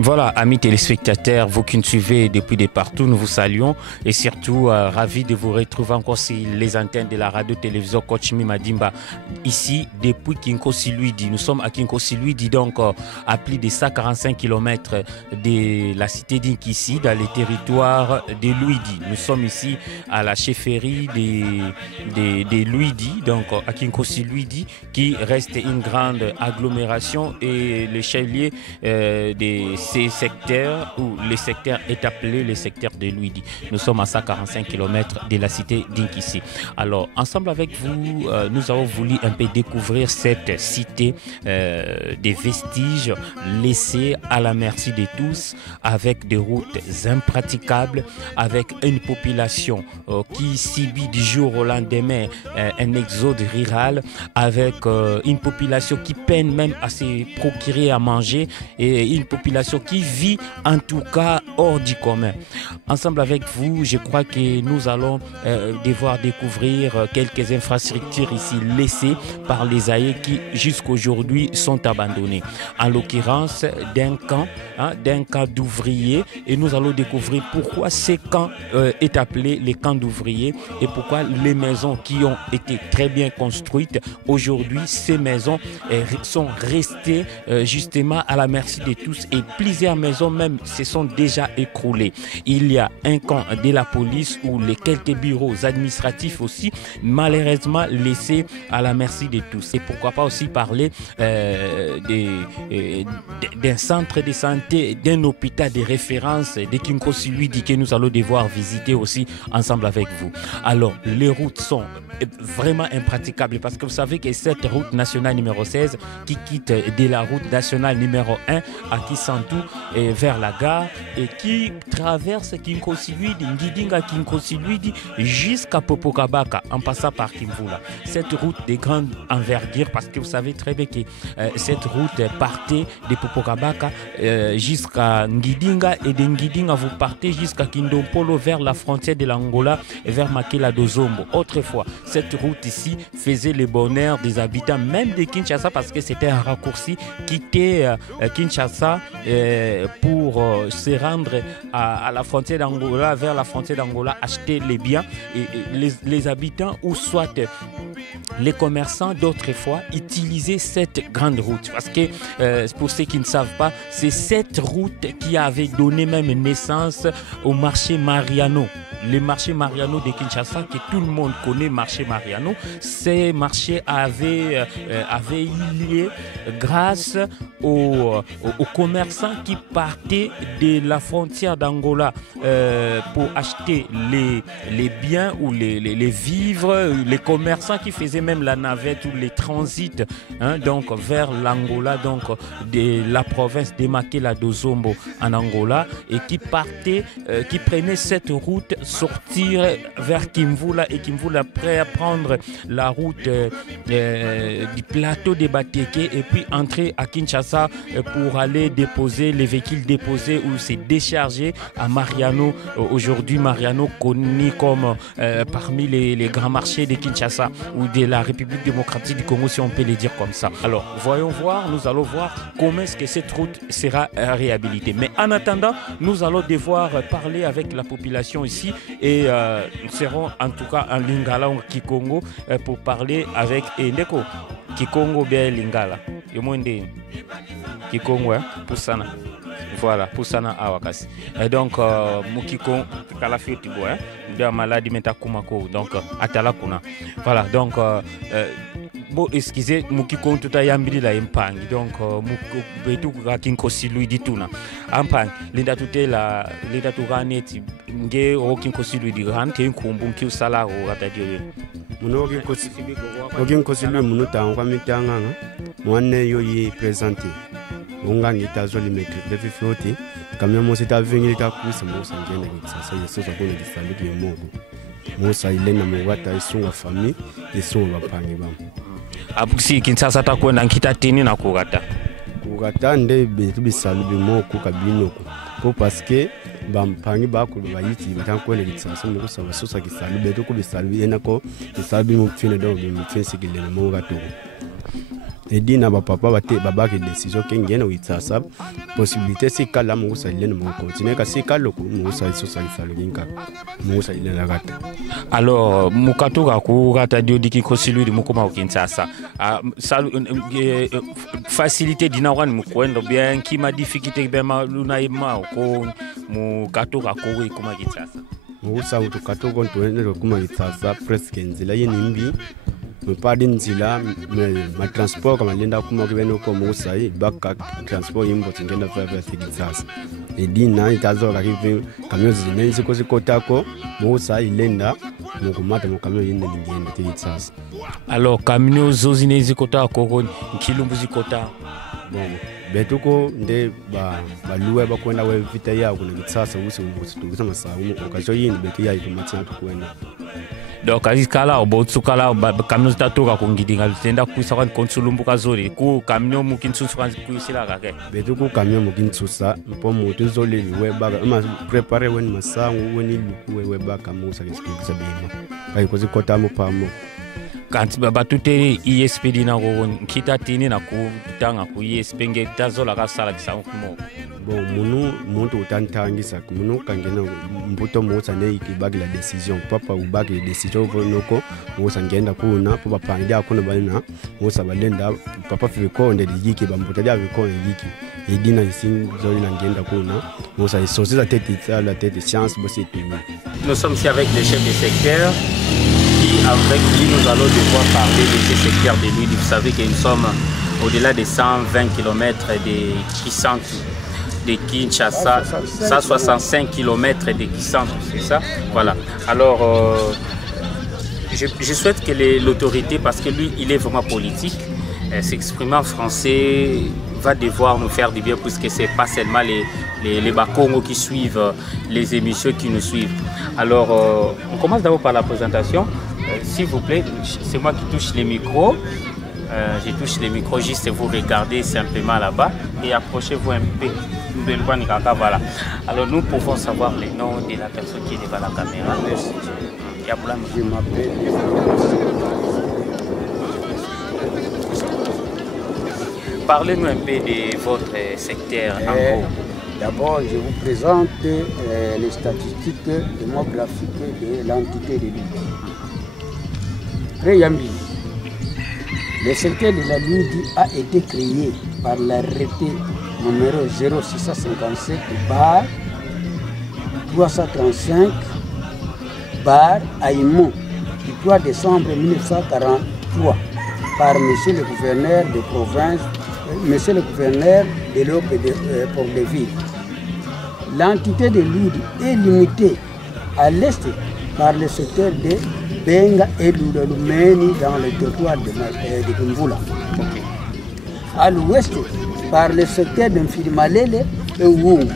Voilà, amis téléspectateurs, vous qui nous suivez depuis de partout, nous vous saluons et surtout ravis de vous retrouver encore sur les antennes de la radio-télévision Coachmi Madimba, ici depuis Kinkosi-Luidi. Nous sommes à Kinkosi-Luidi, donc à plus de 145 km de la cité d'Inkissi, dans les territoires de Luidi. Nous sommes ici à la chefferie de Luidi, donc à Kinkosi-Luidi, qui reste une grande agglomération et le chef-lieu de ces secteurs, où le secteur est appelé le secteur de Luidi. Nous sommes à 145 km de la cité d'Inkissi. Alors, ensemble avec vous, nous avons voulu un peu découvrir cette cité des vestiges laissés à la merci de tous, avec des routes impraticables, avec une population qui subit du jour au lendemain un exode rural, avec une population qui peine même à se procurer à manger et une population qui vit en tout cas hors du commun. Ensemble avec vous, je crois que nous allons devoir découvrir quelques infrastructures ici laissées par les aïeux qui jusqu'aujourd'hui sont abandonnés. En l'occurrence d'un camp d'ouvriers, et nous allons découvrir pourquoi ce camp est appelé les camps d'ouvriers et pourquoi les maisons qui ont été très bien construites, aujourd'hui ces maisons sont restées justement à la merci de tous et plusieurs maisons même se sont déjà écroulées. Il y a un camp de la police où les quelques bureaux administratifs aussi malheureusement laissés à la merci de tous. Et pourquoi pas aussi parler d'un centre de santé, d'un hôpital de référence de Kinkosi-Luidi que nous allons devoir visiter aussi ensemble avec vous. Alors les routes sont vraiment impraticables parce que vous savez que cette route nationale numéro 16 qui quitte de la route nationale numéro 1 à Kisantu et vers la gare et qui traverse Kinkosi-Luidi, Ngidinga Kinkosi-Luidi jusqu'à Popokabaka en passant par Kimvula. Cette route de grande envergure parce que vous savez très bien que cette route partait de Popokabaka jusqu'à Ngidinga et de Ngidinga vous partez jusqu'à Kindompolo vers la frontière de l'Angola et vers Makela Dozombo. Autrefois, cette route ici faisait le bonheur des habitants même de Kinshasa parce que c'était un raccourci quitter Kinshasa pour se rendre à la frontière d'Angola, vers la frontière d'Angola, acheter les biens et les habitants ou soit les commerçants d'autrefois utilisaient cette grande route parce que pour ceux qui ne savent pas, c'est cette route qui avait donné même naissance au marché Mariano. Le marché Mariano de Kinshasa, que tout le monde connaît, marché Mariano, ces marchés avaient eu lieu grâce aux commerçants qui partaient de la frontière d'Angola pour acheter les biens ou les vivres, les commerçants qui faisaient même la navette ou les transits donc vers l'Angola, donc de la province de Makela Dozombo en Angola, et qui partaient, qui prenaient cette route, sortir vers Kimvula et Kimvula prêt à prendre la route du plateau de Bateke et puis entrer à Kinshasa pour aller déposer les véhicules déposés ou se décharger à Mariano. Aujourd'hui, Mariano connu comme parmi les grands marchés de Kinshasa ou de la République démocratique du Congo, si on peut le dire comme ça. Alors, nous allons voir comment est-ce que cette route sera réhabilitée. Mais en attendant, nous allons devoir parler avec la population ici et nous serons en tout cas en Lingala ou Kikongo pour parler avec Ndeko. Kikongo bien Lingala. Yomonde Kikongo Poussana. Voilà, Poussana Awakasi. Et donc Mukiko Kalafiotibo de maladie metakumako donc atala kuna. Voilà, donc bon, excusez, Mukiko tuta yambili la impangi donc betu ka Kinkosi-Luidi tuna ampangi linda tutela linda tuganeti nge o Kinkosi-Luidi ran ke nkumbu nkiusala o gatadio muno Kinkosi-Luidi muno tangwa mitanganga mwane yo yi présenter unga ngitazo limetri befifoti kamya mo sita vingi ta kusa mo sangena sasa yeso za kona difaluki yemogo mo sa ilena mo wata isunga famille isunga bapangi bam abusi Kinshasa ta kwenda nkitatini na kugata nde betu bisalu bimo ku kabino ko parce que bampangi bakulu bayiti batankwele Kinshasa mo kusaba sosa kisalu betu ko bisalu yena ko bisalu bimo fine do bimo fensi kilele mo gato. et dit na papa baba qui décision kengena witsasa possibilité c'est kala mo salile mo continuer ka c'est kala ko mo sa so sa ifalo kinka mo sa ile la gata. Alors mukato ka ku gata dio diki ko siludi mukoma ukinsasa facilité dina wan mukwendo bien kima difficulté bema lunaima ko mukato ka ko kuma kitsasa mo sa utukato ko ntwende kuma kitsasa presque nzila yenimbi pas d'inzila ma transport comme l'enda kuma kubeno ko musa yi baka transport yimbo tingenda faire Texas et dina itazo ka kivi camion zinenzi ko sikotako musa ilenda mukumata mu camion yinde lingenda Texas. Alors camion zozinezi kota ko nkilumbu zikota bon betuko nde baluwe bakwenda we vita ya kuna Texas usi tukuza masamu okazo yindi betu ya itumatia tukwenda. Donc azikala obotsukala camion zitatoka kungidinga tenda kuisa kwa konsulumbuka zori ku camion mukinsusu kuisila kake betu ku camion mukinsusa mpo mutu zoli webaka ama prepare wen masangu weni webaka musa kisikisa bima kai kozikota mu pamo kanti batute ISP dina ko kita tini na ku tanga ku ISP nge tazola ka sala kisangu kumo bon muntu utantangisa munu kangena mbuto musa ne ikibagi la decision papa ubagi la decision vonoko musa ngenda kuna papa pangia kuna balina musa balenda papa fiko nde yiki bambuta dia fiko yiki edina isin zoli na ngenda kuna musa isosi la tête science bossi tout. Nous sommes ici avec les chefs de secteur qui avec lui nous allons devoir parler de ces secteurs de l'île. Vous savez que nous sommes au-delà de 120 km de Kisantu de Kinshasa, 165 km de Kisantu, c'est ça? Voilà. Alors, je souhaite que l'autorité, parce que lui, il est vraiment politique, s'exprimer en français va devoir nous faire du bien, puisque ce n'est pas seulement les Bakongos qui suivent les émissions qui nous suivent. Alors, on commence d'abord par la présentation. S'il vous plaît, c'est moi qui touche les micros. Je touche les micros, juste vous regardez simplement là-bas et approchez-vous un peu. Voilà. Alors nous pouvons savoir les noms de la personne qui est devant la caméra. Merci. Je m'appelle. Parlez-nous un peu de votre secteur en gros. D'abord, je vous présente les statistiques démographiques de l'entité de l'île. Préambule. Le secteur de la Ludi a été créé par l'arrêté numéro 0657 bar 335 bar Aïmon du 3 décembre 1943 par monsieur le gouverneur de province, monsieur le gouverneur de l'Europe pour les villes. L'entité de Ludi est limitée à l'est par le secteur de Benga et Lulumeni dans le territoire de Kumbula. Okay. À l'ouest, par le secteur de Mfirimalele et Wung.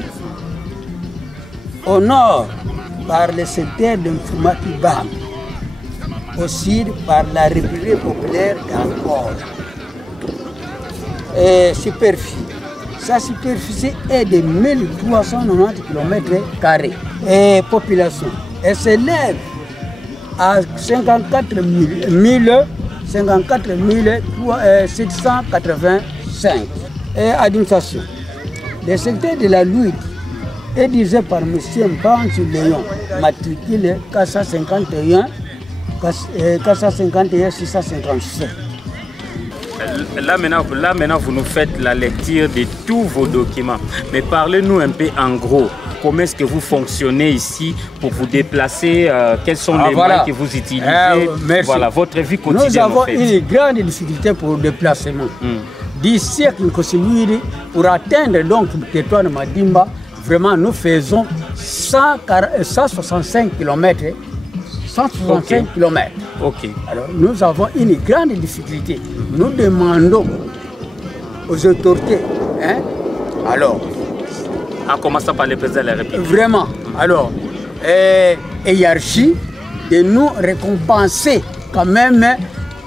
Au nord, par le secteur de Mfumatibam. Au sud, par la République populaire d'Angkor. Superficie. Sa superficie est de 1390 km². Et population, elle s'élève à 54 785. Et administration. Le secteur de la Louis est dirigé par M. Mbanzu Léon, matricule 451 657. Là maintenant, vous nous faites la lecture de tous vos documents. Mais parlez-nous un peu en gros. Comment est-ce que vous fonctionnez ici pour vous déplacer? Quels sont les moyens que vous utilisez? Voilà, votre vie quotidienne. Nous avons une grande difficulté pour le déplacement. D'ici à Kinkosilwiri, pour atteindre donc le territoire de Madimba, vraiment nous faisons 165 km. 165 km. Ok. Alors nous avons une grande difficulté. Nous demandons aux autorités, alors, en commençant par le président de la République. Vraiment. Alors, hiérarchie de nous récompenser quand même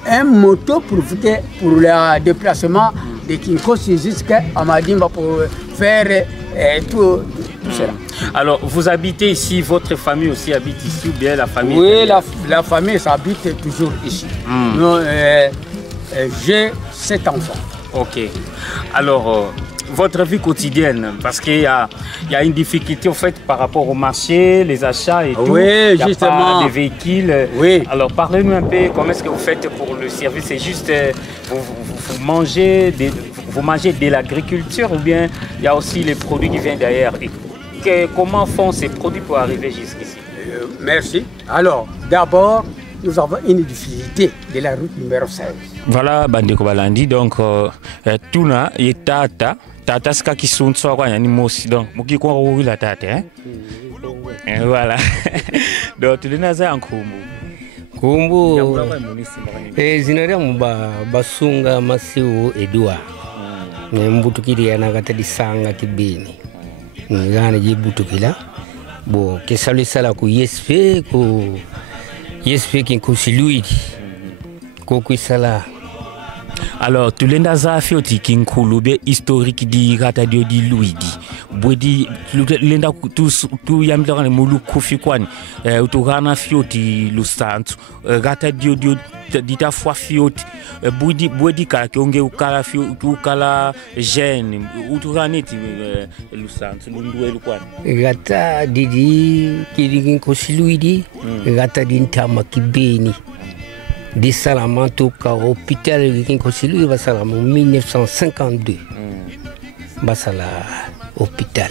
un moto pour le déplacement de Kinkosi jusqu'à Madimba pour faire tout cela. Alors, vous habitez ici, votre famille aussi habite ici ou bien la famille? Oui, la famille s'habite toujours ici. Nous, j'ai 7 enfants. Ok. Alors, votre vie quotidienne, parce qu'il y a une difficulté au fait par rapport au marché, les achats et tout. Oui, il y a justement. pas de véhicules. Oui. Alors, parlez-nous un peu, comment est-ce que vous faites pour le service? C'est juste, vous mangez de l'agriculture ou bien il y a aussi les produits qui viennent d'ailleurs? Comment font ces produits pour arriver jusqu'ici? Merci. Alors, d'abord, nous avons une difficulté de la route numéro 16. Voilà, Bandeko Balandi, donc, tuna, et tata ska qui sont soit quoi, yani mosi, donc, muki kwa roui la tata, hein? Et voilà. Donc, tu l'as en Kumbu. Kumbu, zinaria basunga masiu edua. Mbutukiri anagata disanga kibini. Ngana jibutukila. Bo, kesali sala ku yespe qui consiluidi. Koko sala. Alors, tu l'as za fioti qui nkulube historique di gata dio di Luigi. Bodi lenda tu yamdara ne mulu kofi kwani. Utogana fioti lusantu. Gata dio dita fois fioti. Bodi kala kionge ukala fioti ukala jeune. Utogana ti lusantu lundu elu kwani. Gata didi qui consiluidi. Gata di ntama kibeni. Des Salamanto car hôpital qui constitue va en 1952. Basala hôpital.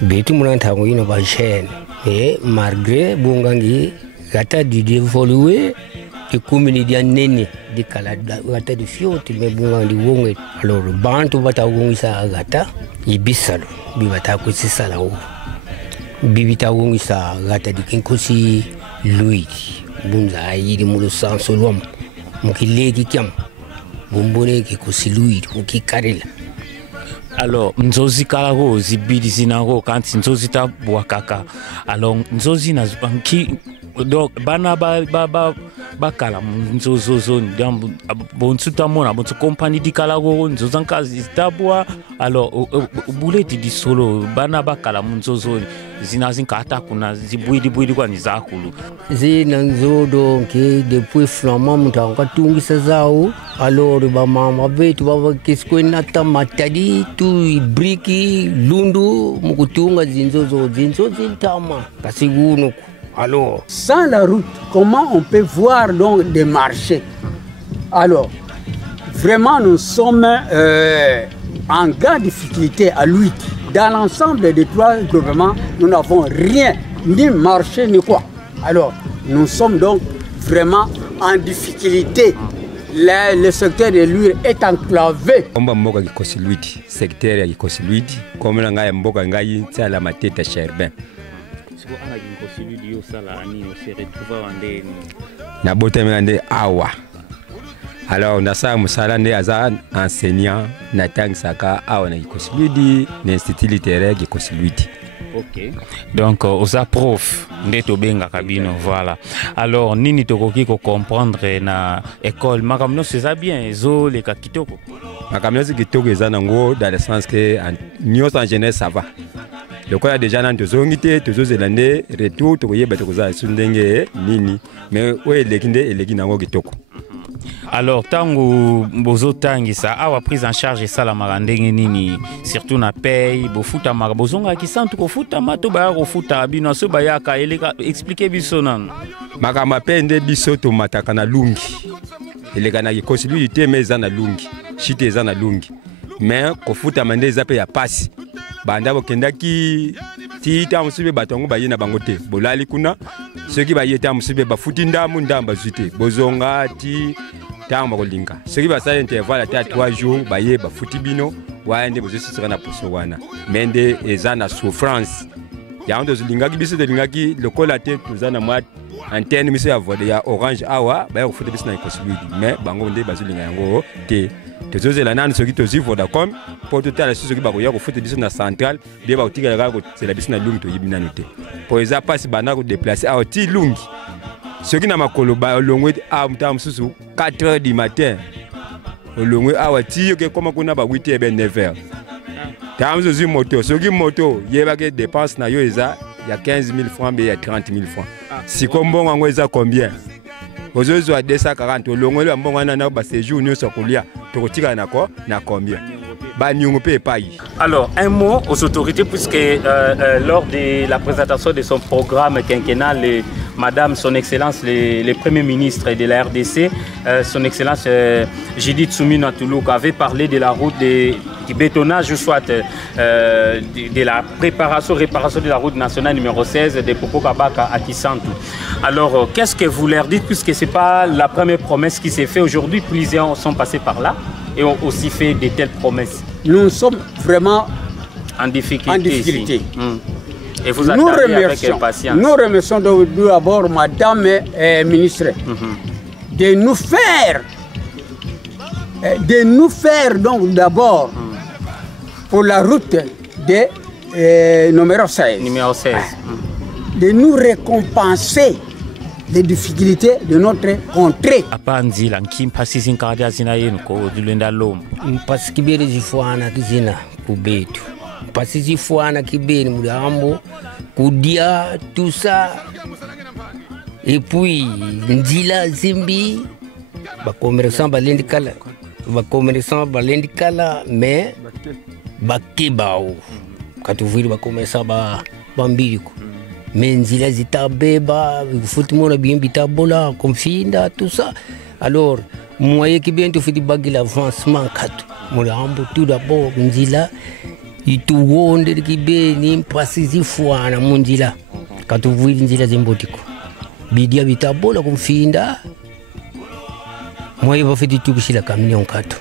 Betu mulanta ngino ba chaîne et malgré bongangi gata du dévoluer et communauté nene de kala gata de fioti mais bongangi wonge alors bantu bata wongi sa gata ibisalo bibata ko sala o bibita wongi sa gata di kinkosi Luigi. Bunza ayiri mulu sansolom mukilegi kyam bombone ki kosiluiri mukikarela. Alors nzozi kalago zibidi zinago kanti nzozi ta bwakaka. Alors nzozi na banki donc bana bakala nzozo ndambu bontu tamona bontu compagnie di kalago nzozanka zitabwa. Alors buleti di solo bana bakala nzozo zinazinka hata kuna zibwidi kwa nizakulu zina nzodo ke depuis flamand mutanga tungisa zao. Alors ba mama betu baba kiskwena tamatadi tu briki lundu mukutunga zinzozo zintama kasiguno. Alors sans la route, comment on peut voir donc des marchés? Alors vraiment nous sommes en grande difficulté à lui. Dans l'ensemble des 3 gouvernements, nous n'avons rien, ni marché, ni quoi. Alors, nous sommes donc vraiment en difficulté. Le secteur de l'huile est enclavé. Omba mboka kikosiluidi, secteur ya kikosiluidi, comme la ngaya mboka ngayi tsala mateta Sherbin. Siko ana kikosiluidi yo sala ani no se retrouva wande na botemande awa. Alors, nasa musala nde aza enseignant na tangsaka awa na kikosiluidi na institut littéraire kikosiluidi. Ok. Donc, osa prof ndeto benga kabino, voilà. Alors, nini tokoki ko comprendre na école makamno c'est bien zo le kakitoko. Makamno c'est kitoko ezanango dans le sens que nyos en jeunesse ça va. Le quoi déjà dans deux ongité, deux zélande, retour tokoyeba tokoza sundenge nini, mais ouais lekinde nango kitoko. Alors, tango bozo tangi sa awa prise en charge ça la marandenge nini surtout na paye bofuta marabozonga ki santu ko futa mato ba ko futa bino so ba yaka eleka expliquer biso nan makama pende biso to mataka na lungi eleka na possibilité mais za na lungi chite za na lungi mais ko futa mande za pe ya passe banda bo kendaki ti ta musibe batongo ba yena bangote bolali kuna ceux qui ba yeta musibe ba futi ndamu ndamba zute bozonga ti tamba kolinga ceux qui ba sa intervalle à 3 jours ba ye ba futi bino waende bozo sisira na poso wana mende eza na souffrance ya ndo zilingaki biso de lingaki lokola te tozana mwa antenne miso ya voile ya orange awa ba ko futi biso na possibilité mais bango nde bazulinga yango te tozozela nani soki tozi Vodacom pour tout à la soki ba ko ya ko futi biso na centrale be ba utika la ko c'est la biso na lungi to yibina noté pour eza passe bana ko déplacer awa ti lungi soki na makolo ba longwe a mtam susu 4h du matin longwe awa ti ke koma kuna ba 8h ben 9h tamzo zi moto soki moto yeba ke dépense na yo eza ya 15 000 francs be ya 30 000 francs si kombongo ngo eza combien ozozo à 240 olongoli ambongo na ba séjour nyonso kolia tokotika nako na combien ba nyungu pe pas. Alors un mot aux autorités puisque lors de la présentation de son programme quinquennal Madame Son Excellence le Premier ministre de la RDC, Son Excellence Judith Suminwa Tuluka avait parlé de la route du bétonnage, soit de la réparation de la route nationale numéro 16 de Poko-Kabaka à Kisantu. Alors qu'est-ce que vous leur dites puisque ce n'est pas la première promesse qui s'est faite aujourd'hui, plusieurs sont passés par là et ont aussi fait de telles promesses. Nous sommes vraiment en difficulté. Et vous nous attendez avec impatience. Nous remercions d'abord Madame ministre de nous faire donc d'abord pour la route de numéro 16. Numéro 16. De nous récompenser les difficultés de notre contrée. Parce que zifuana kizina kubetu. Parce que zifuana kibeni mulambo kudia tout ça. Et puis ndila zimbi ba commerçant balendikala mais bakebao katuviri ba commerçant ba bambiko. Mais nzila zitabeba futimona bien bitabola confinda tout ça. Alors moyen qui bien tout fait bagi l'avancement katu mulambo tout d'abord nzila ituonde ki beni pasisi fuana munzila katuviri nzila zimbotiko bidia bitabola confinda moyen va fait tout bisila camion katu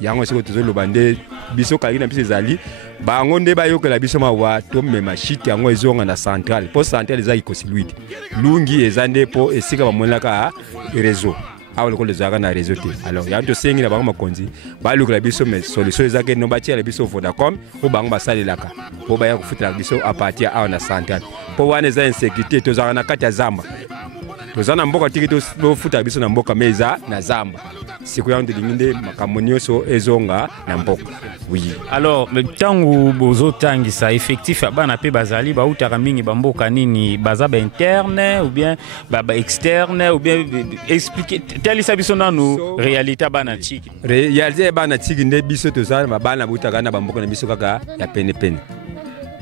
yango siko tozolo bande biso kali na biso ezali bango nde bayokela biso mawa to mema shit yango ezonga na centrale po centrale eza ikosilwide lungi ezande po esika bamonaka réseau awa lokolo ezaka na réseau te. Alors yango tosengi na bango makonzi balukela biso mais solution ezaka no batia la biso Vodacom po bango basalelaka po baya kufutela biso a partir awa na centrale po wana eza insécurité tozaka na kati ya zamba tozana mboka tiki to futa biso na mboka meza na zamba siku yango dilinginde makambo nyonso ezonga na mboka. Oui. Alors tangu bozo tangisa effectif bana pe bazali ba utaka mingi bamboka nini baza ba interne ou bien ba externe ou bien expliquer telle ça biso nanu réalité bana tiki réalité bana tiki nde biso tozana bana utaka na bamboka na biso kaka ya pene pene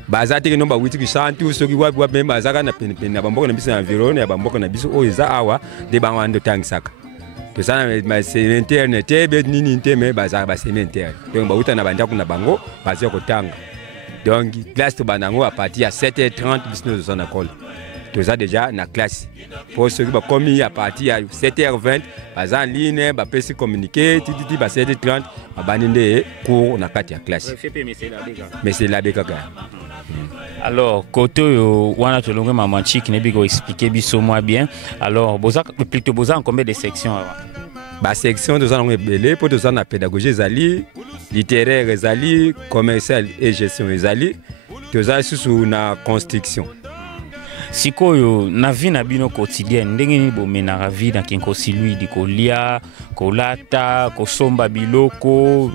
baza tiki nomba witi ki santu soki wapi wapi memba zaka na pene pene na bamboka na biso na environ ya bamboka na biso o eza awa de bangwando tangisaka tozana ma c'est interne te be nini te me baza ba c'est interne donc ba uta na banda kuna bango baza ko tanga donc classe to banango à partir à 7h30 bisno zona école toza déjà na classe pour ceux qui ba commis à partir à 7h20 baza en ligne ba pesi communiquer titi ba 7h30 ba baninde cours na kati ya classe mais c'est la beka. Alors, côté wana tolonge maman Chik ne bigo expliquer biso moi bien. Alors, plutôt boza en combien de sections? Ba section de zone belé pour de zone la pédagogie ezali, littéraire ezali, commercial et gestion ezali, toza sous na construction. Sikoyo na vie na bino quotidienne ndenge ni bomenaka vie na kinkosilui di kolia kolata kosomba biloko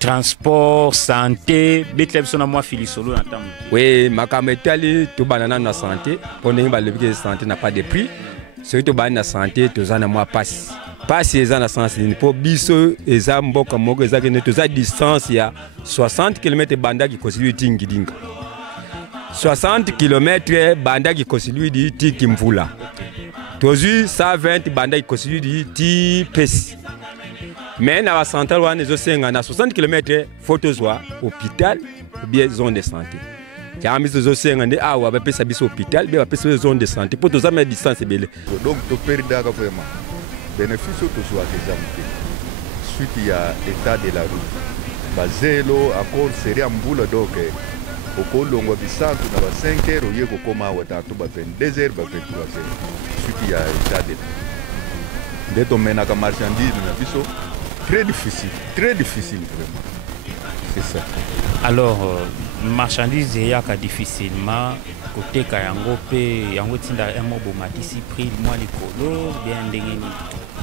transport santé betlebso na moi filisolo na tamu. Oui, makambo etali to banana na santé pour ndenge ba lebi santé n'a pas de prix. Ce to banana na santé toza na moi passe eza na sens ni po biso eza mboka moko eza ke toza distance ya 60 km banda ki kosilui tingidinga 60 km banda qui constitue di tiki mvula. Tozu 120 banda qui constitue di ti pesi. Mais na centrale wana ezosenga na 60 km photozwa hôpital ou bien zone de santé. Ya miso ezosenga nde awa ba pesa biso hôpital be ba pesa zone de santé pour toza mettre distance belé. Donc to perdre vraiment. Bénéfice to soit déjà suite il y a état de la route. Bazelo encore seria mbula donc okolongwa bisantu na ba 5h oye kokoma watatu ba 22h ba 23h suki ya état de ndeto menaka marchandise na biso très difficile vraiment c'est ça. Alors marchandise yaka difficilement côté ka yango pe yango tinda emo bomatisi prix moi likolo bien ndengeni.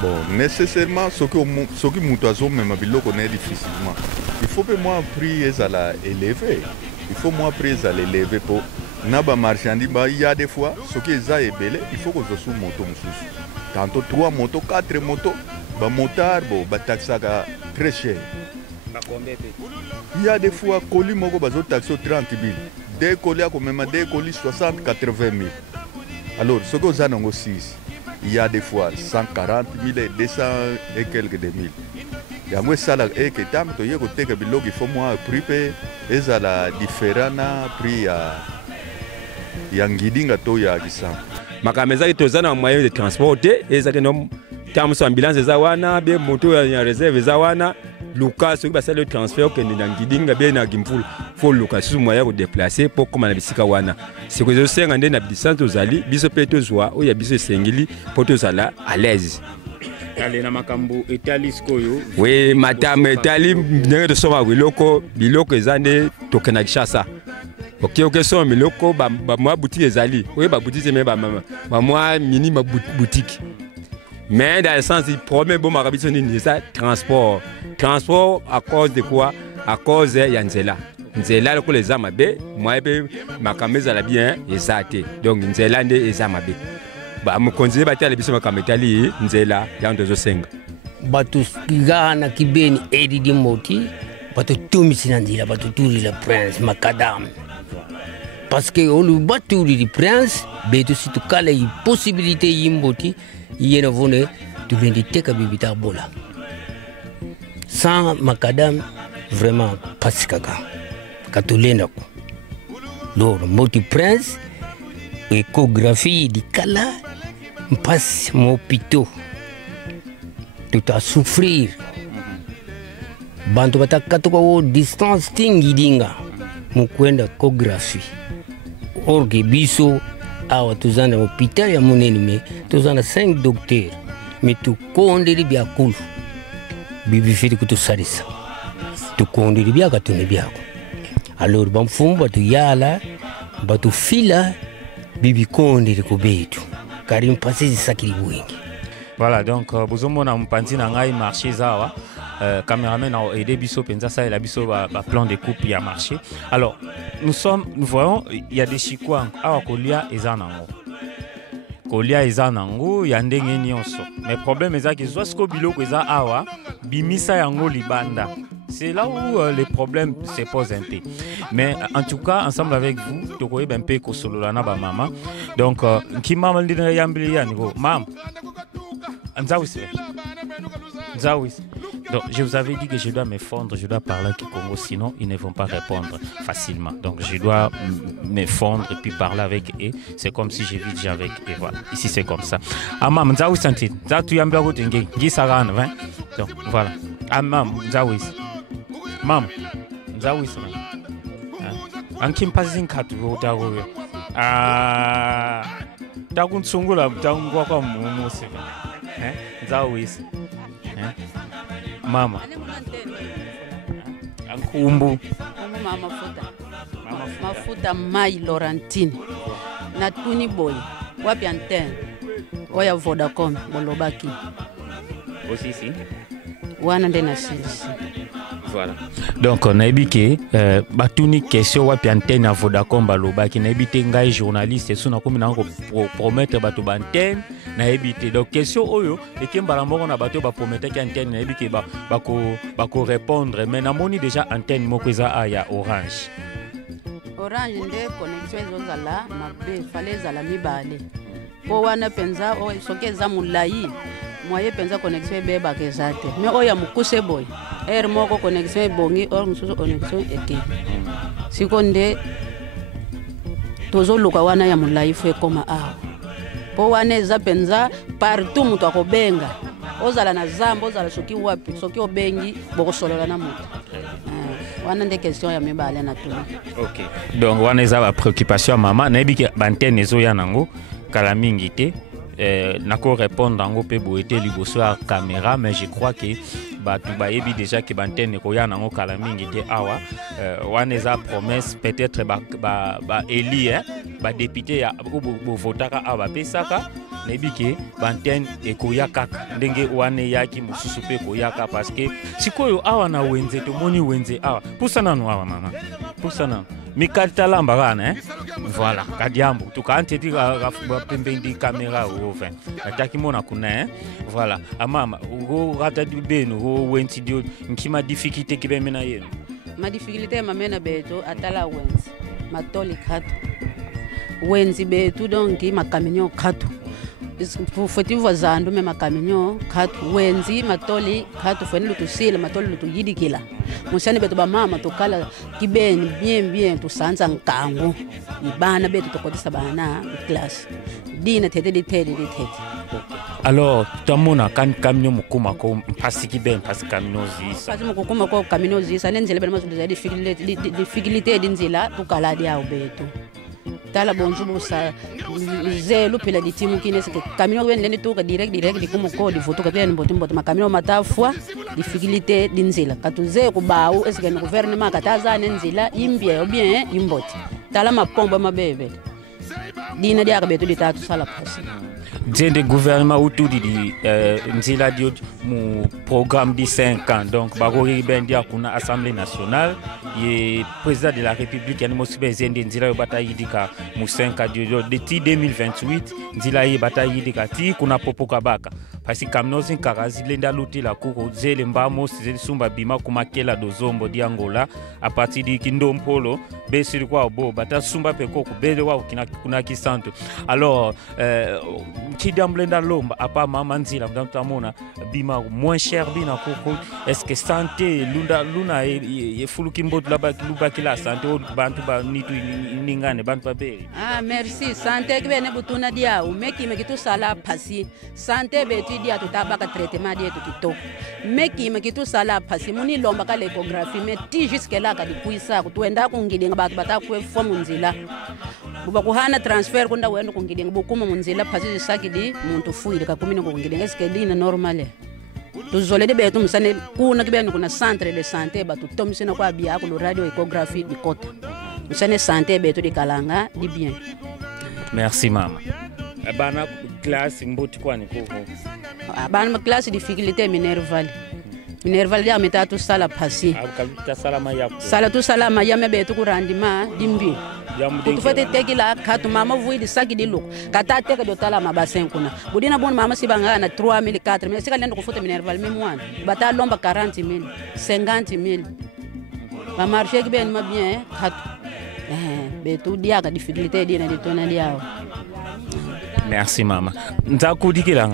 Bon nécessairement ce qui mutazo même biloko na difficilement il faut que moi prix ezala élevé. Il faut moi prise à l'élever pour n'aba marchandise. Il y a des fois ce qui est belé, il faut que je sois moto. tantôt 3 motos, 4 motos. Bah motard, bah taxe très cher. Il y a des fois colis moko bazo taxe 30 000. Des colis à même des colis 60, 80 000. Alors ce que vous avez aussi, il y a des fois 140 000 et 200 et quelques de mille. Il y a moins ça là et que tam to yeko teke bilog il faut moi prix et ça la différent prix ya ngidinga to ya kisam. Makameza itozana moyen de transport et ça que non tam so ambulance za wana be moto ya réserve za wana luka so ba le transfert que na ngidinga be na gimpul faut luka sur moyen de déplacer pour comme na bisika wana c'est que je sais ngande na distance ozali biso peto zwa o ya biso sengili poto zala à l'aise. Allez na makambo etali skoyo. Oui, madame etali ndenge to soma biloko ezande tokena kishasa. Ok so biloko ba moi boutique ezali. Oui, ba boutique mais ba moi mini ma boutique. Mais dans le sens il promet bon marabiso ni ça transport à cause de quoi? À cause ya nzela. Nzela ko les amabe, moi pe makameza la bien ezate. Donc nzela nde ezamabe. Ba mu konzile batala biso makametali nzela ya ndozo senga batu gana kibeni edidi moti batu tumisi nzila batu turi la prince makadam parce que olu batu di prince beto situ kala yi possibilité yimboti yena vone tu vendi teka bibita bola sans makadam vraiment pasikaka katulenda ko loro moti prince échographie di kala passe mon hôpital tout à souffrir bantu batakata ko distance tingidinga mukwenda échographie orge biso awa tuzana hôpital ya munene me tuzana 5 docteurs mais tu kondeli bya kulu bibi fiti kutusarisa tu kondeli bya katune byako alors bamfumba tu yala batu fila bibi kondeli ko betu Karim passé sakili wengi. Voilà, donc bozomona mpanzi na ngai marché zawa cameraman a aidé biso penza ça et la biso ba plan de coupe y a marché. Alors nous voyons il y a des chikwa awa kolia ezanango. Kolia ezanango ya ndenge nyonso. Mais problème ezaki zosko biloko eza awa bimisa yango libanda. C'est là où les problèmes se posent un peu. Mais en tout cas, ensemble avec vous, tokoye ben pe ko solo na ba mama. Donc ki mama ndina yambili ya niveau. Mam. Nzawis. Donc je vous avais dit que je dois me fondre, je dois parler Kikongo, sinon ils ne vont pas répondre facilement. Donc je dois me fondre et puis parler avec eux. C'est comme si je vis déjà avec eux. Voilà. Ici c'est comme ça. Ah mam, nzawis santi. Nzatu yambia ko tenge. Gisarana, hein. Donc voilà. Ah mam, nzawis. Mam, nzawis na. Ankim pazin katu utago. Takuntsungula tangwa kwa mumuse. Nzawis. Mama. Ankumbu. Mama mafuta Mai Laurentine. Na Tuni Boy. Wapi antenne. Oya Vodacom bolobaki. Aussi. Wana ndena sisi. Voilà. Donc on a ébiqué batuni question wapi antenne à Vodacom balobaki na ebité ngai journaliste suna komi na promettre bato ba antenne na ebité. Donc question oyo ekembala moko na bato ba promettre ki antenne na ebité bako répondre mais na moni déjà antenne moko eza aya Orange. Orange nde connexion ezozala mabe fale zala mibale. Po wana penza o soke za mulai moye penza connexion beba kezate. Mais oya mukuse boy. Moko connexion bongi or mususu connexion eke. Sikonde tozo luka wana ya mulai fu ekoma aho. Po wana za penza partout mutu akobenga. Ozala na zambo ozala soki wapi soki obengi boko solola na mutu. Wana nde question ya mibale na tout. OK. Donc wana eza ba préoccupation mama na ebiki bantene ezo ya nango kala mingi te. Nako répondre en pe boete liboso à caméra mais je crois que batu bayebi déjà que bantene ko ya nango kala mingi te awa wana eza promesse peut-être ba eli ba député ya bo votaka awa pesaka nebiki banten ekoya kaka ndenge wane yaki mususu pe koyaka parce que sikoyo awa na wenze to moni wenze awa pusana no awa mama pusana mikata lamba kana voilà kadiambo tukanteti pembendi camera oven ataki mona kuna voilà amama go rata dibeno go wenti dio nkima difficulté kibe mena yeno ma difficulté mamena beto atala wenzi matoli khatu wenzi betu donc makaminyo khatu foti vazandu me makaminyo khatu wenzi matoli khatu feni lutusile matoli lutuyidikila musani betu ba mama tokala kibeni bien tusanza nkango ibana betu tokodisa bana class dina tete. Alors tamona kan kamino mukuma ko pasiki ben pasikaminos pasi mukuma ko kaminos sanenzele bena mazu za difficulté dinzila tukala dia ubetu tala bonjubu sa zelu pela ditimu kinese kamino wen leni tuka direct dikumu ko di foto ka bien mbotimbo makamino matafwa difficulté dinzila katuze ku bawu eske no gouvernement kataza nenzila imbia bien imboti tala mapomba mabebe dina dia ka betu ditatu sala pasi Zende gouvernement autour di nzila dio mu programme de 5 ans donc bagori bendia kuna assemblée nationale et président de la république yani mosibe zende nzila yo bataille dika mu 5 ans dio depuis 2028 nzila yi bataille dika ti kuna popoka baka parce que kamnozi karazi lenda luti la kuko zele mbamo zele sumba bima kumakela dozombo di Angola à partir di kindompolo be sur quoi bo bata sumba peko ku bele wa kuna kisanto alors Kidamblenda lomba apa mama nzila mtamona bima moins cher bina koko est-ce que santé luna e fuluki mboto la lubaki la santé bantu ba nitu ningane bantu babeli merci santé kibene butuna dia umeki mekitu sala pasi santé betu dia tutabaka traitement dia tukito meki mekitu sala pasi muni lomba ka l'échographie mais ti jusque là ka dikuisa kutuenda kungidenga batu batakwe fomu nzila buba kuhana transfer kunda wendo kungidenga bukuma munzila pasi sakidi muntu fuile ka kumina kungidenga eske dina normale tuzolede betu msane kuna kibeni kuna centre de santé batu tomisena kwa bia ku radio échographie di kota msane santé betu di kalanga di bien. Merci mama. Bana classe mboti kwani koko bana classe difficulté minerval ya metatu sala pasi sala tu sala maya me betu kurandima dimbi kutufate tekila khatu mama vuidi saki dilu kata teka dotala mabasen kuna budina bon mama sibanga na 3000 4000 sika lendo kufuta minerval memwana bata lomba 40000 50000 ba marché ki ben ma bien khatu betu dia ka difficulté dina ditona diao. Merci mama. Nzakudikila.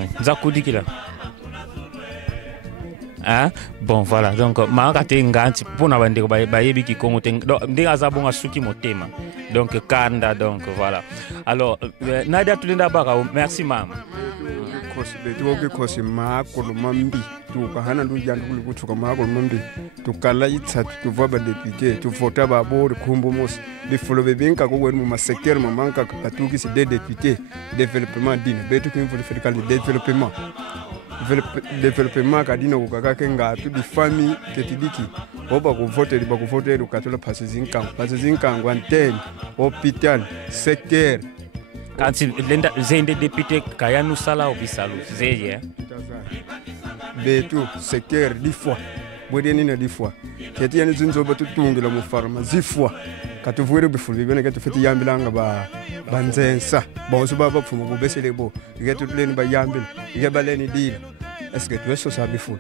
Bon voilà donc maakate nganti pona bandeko bayebi ki kongo ndinga zabonga suki motema donc kanda donc voilà alors Nadia tulenda baka merci mama kosi betu kosi makolo mambi tukahana ndujanda kuli kutuka makolo mambi tukala itsatu tuva ba député tuvota ba board kumbomos bifolo bebenka ko wenu ma secteur mamanka katuki si des députés développement dina betu kinfo fédéral développement kadina ukaka kenga tu di famille ketidiki oba ko voter ukatola pasizinkango antenne hôpital secteur quand lenda zende député kayanu sala obisalu zeye betu secteur 10 fois bodeni na 10 fois keti yani zinzo batutungila mu pharmacie fois katuvwere bifulu bene ketu feti yambilanga banzensa bonso baba pfumo kubesele bo ngetu tuleni bayambile ngebaleni dila est-ce que tu es ça bifulu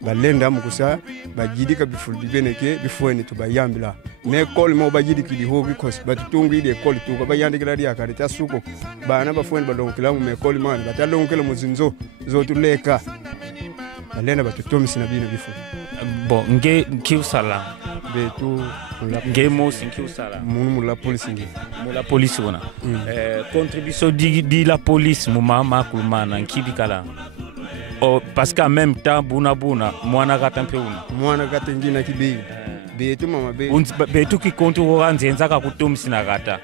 balenda mukusa bajidika bifulu bibeneke bifweni tubayambila ne école mo bajidiki di hobi cause batutungu ide école tuko bayandikira dia karita suko bana bafweni balongela mu école man batalongela muzinzo zotuleka balenda batutomisi na bino bifulu bon nge kiusala betu nge mosi kiusala mu la police ngi mu la police wana contribution di la police mu mama kulmana nkibikala parce qu'en même temps buna mwana gatampe mwana gatengina kibi betu mama betu ki kontu oranzenza ka kutomisina gata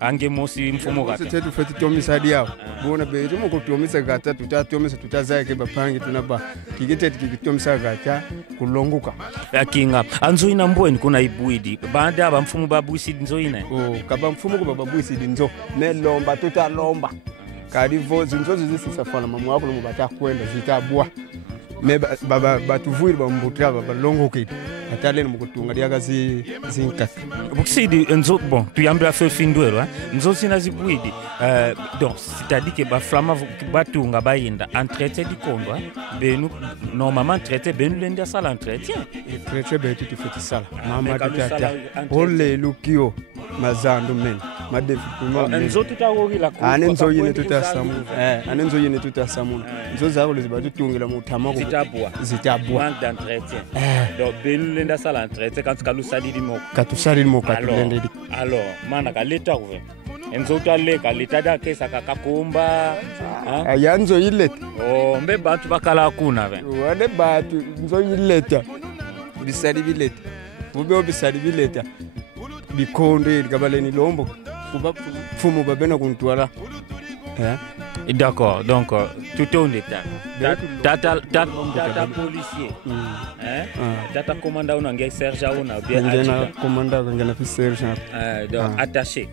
ange mosi mfumo gata setu feti tomisa dia bona betu mo kutomisa gata tutazaye ke bapangi tunaba kigiteti kitomisa gata kulonguka yakinga anzoina mbweni kuna ibuidi banda aba mfumo babuisi nzoina kaba mfumo ko babuisi nzo ne lomba tutalomba karivo zinzozi zisisafana mamwako nomubata kwenda zitabwa me batuvuyire bamubutira balongokite ataleni mukutunga lyaka zinkaka bukisidi nzo bon tuyambira fe findwero nzo sina zibwidi donc c'est-à-dire que baflama batunga bayinda entretien dikondwa benu normalement traité benu lenda sala entretien traité betu tifeti sala mama tata ole lukio mazandu men nzo tutawogila ko anenzo yine tutasamu anenzo yine tutasamu nzo zako lezibatutungira mutama zitabwa manque d'entretien donc benu lenda sala entretien quand kalusalidi moko katusalidi moko katulende alors mana ka leta kuve enzo taleka leta da kesa kakakomba yanzo yileta oh mbe bantu bakala kuna ve wade batu nzo yileta bisali bileta mube obisali bileta bikonde gabaleni lombo kuba fumu babena kuntwala d'accord donc tout est en état data policier data commandant on a sergent on a bien commandant on a sergent donc attaché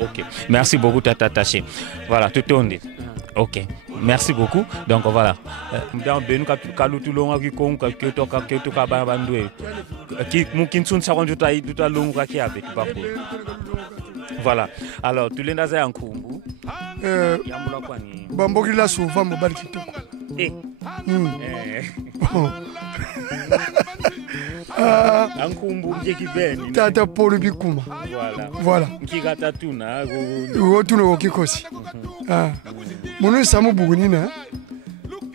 OK merci beaucoup tata attaché voilà tout est en état OK merci beaucoup donc voilà dans benu kalutu longa ki konka kyoto ka bandwe ki mukinsun sakonjo tuta longa ki abe bako voilà alors tu lenda za yankumbu yambula kwani bambokila suva mobali kitoko ankumbu mjekibeni tata polu bikuma voilà nkika tatuna wotuna wokikosi munu samu bugunina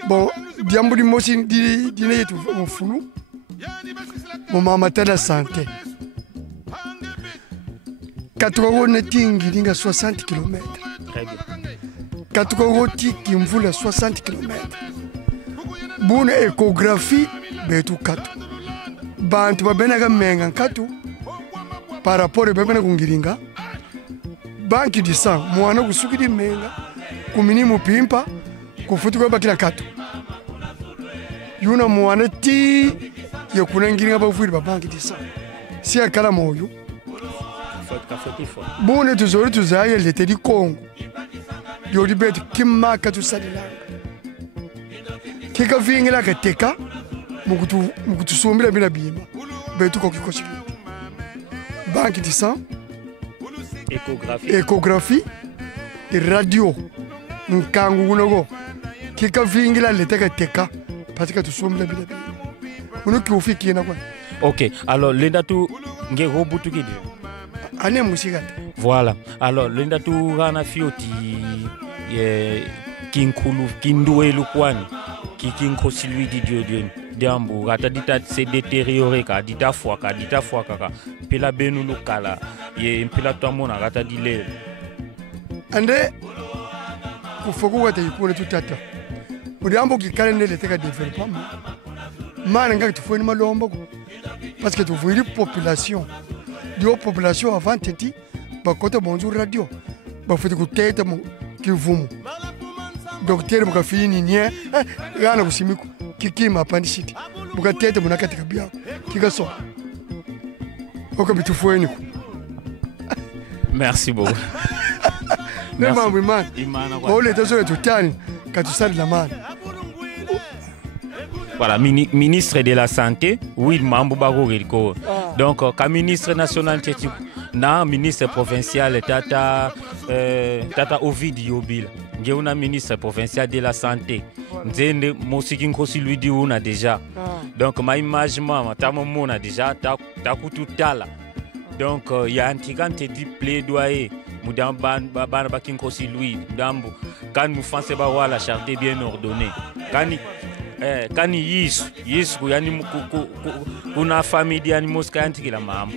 bon diambuli mosi dine yetu mfunu mama tala santé 80 tingi linga 60 km. Très bien. 80 tiki mvula 60 km. Bune échographie betu katu. Bantu babena ga menga katu par rapport à babena kungiringa. Banki di sang mwana kusukidi menga kumini mupimpa kufutu kwa bakila katu. Yuna mwana ti yokunangiringa bavuiri ba banki di sang. Si akala moyo bune tuzori tuzaye lete di Congo yodi bet kimaka tusalilanga kika vingila kateka mukutu sombila bila bima betu ko kikoshi banki di sang échographie de radio nkangu kunogo kika vingila lete kateka patika tusombila bila bima uno kiofiki na kwa OK alors lenda tu nge robutu kidi voilà alors lenda tu rana fioti kinkulu kinduelu kwani kikinkosi lui di Dieu diambu rata dita se détériorer ka dita fois ka pela benu lokala ye pela to mona rata dile ande kufoku wata yikule tutata udiambo kikalende leteka développement mana ngaki tufoni malombo parce que tu vois la population la population avant teti ba côté bonjour radio ba fait que tête mon qui vumu docteur muka fini nie gana kusimiku kiki mapandishiti muka tete muna katika bia kikaso oka bitufweni merci beaucoup merci mambo imana ole tozole tutani katusali la mani. Voilà, ministre de la Santé, oui, Mambo Bago Rilko. Donc, comme ministre national, na ministre provincial, Tata Ovid Yobil. J'ai un ministre provincial de la Santé. Nzende Mosikin Kosi lui dit on a déjà. Donc, ma image, ma tamon a déjà, ta coutu tala. Donc, il y a un tigante dit plaidoyer. Moudam ban bakin Kosi lui, Dambo. Quand nous faisons la charité bien ordonnée. Kani yisu yani kuna famille yani moska antikila mamu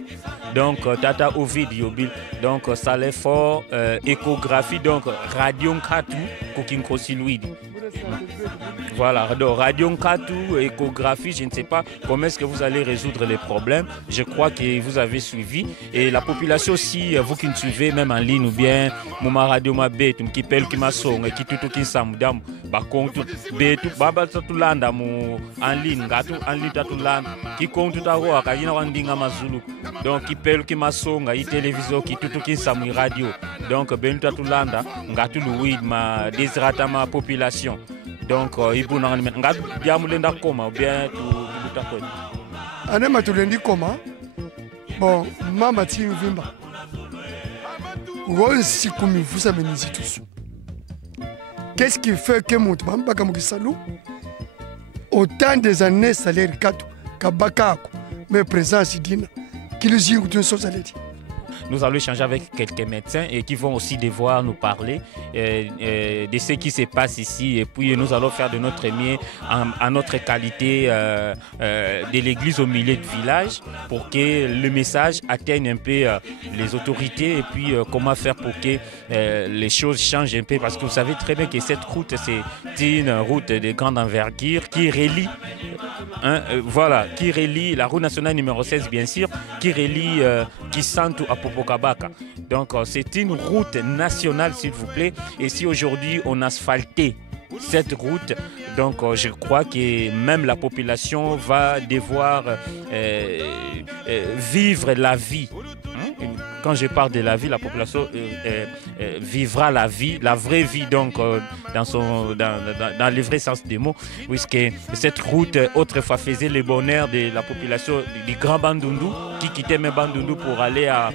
donc tata Ovid Yobil donc ça l'effort échographie donc radio katu kukinkosi luidi Voilà, donc Radio Nkatu, échographie, je ne sais pas comment est-ce que vous allez résoudre les problèmes. Je crois que vous avez suivi. Et la population aussi, vous qui nous suivez, même en ligne ou bien, Mouma Radio Mabé, qui pèle, qui m'a sonné, qui tout, qui s'amoudam, par contre, Bétou, Baba Satulanda, en ligne, Gatou, en ligne, Tatulanda, qui compte tout à l'heure, qui n'a pas Mazulu. Donc, qui pèle, qui m'a sonné, qui télévision, qui tout, qui s'amoudam, radio. Donc, Ben Tatulanda, Gatou Louis, ma désirata ma population. Donc, il faut bien moulenda koma ou bien tout à Ane matulendi koma. Bon, mama ti vimba. Ron si comme vous avez mis tous. Qu'est-ce qui fait que mon bamba comme salou autant des années salaire 4 kabakako mais présence dina qui le dit une chose à dire. Nous allons échanger avec quelques médecins et qui vont aussi devoir nous parler de ce qui se passe ici. Et puis nous allons faire de notre mieux en notre qualité de l'église au milieu du village pour que le message atteigne un peu les autorités et puis comment faire pour que les choses changent un peu. Parce que vous savez très bien que cette route, c'est une route de grande envergure qui relie, qui relie la route nationale numéro 16 bien sûr, qui relie Kisantu à Popokabaka. Donc c'est une route nationale s'il vous plaît. Et si aujourd'hui on asphaltait cette route, donc je crois que même la population va devoir vivre la vie. Quand je parle de la vie, la population vivra la vie, la vraie vie, donc dans le vrai sens des mots, puisque cette route autrefois faisait le bonheur de la population du Grand Bandundu qui quittait même Bandundu pour aller à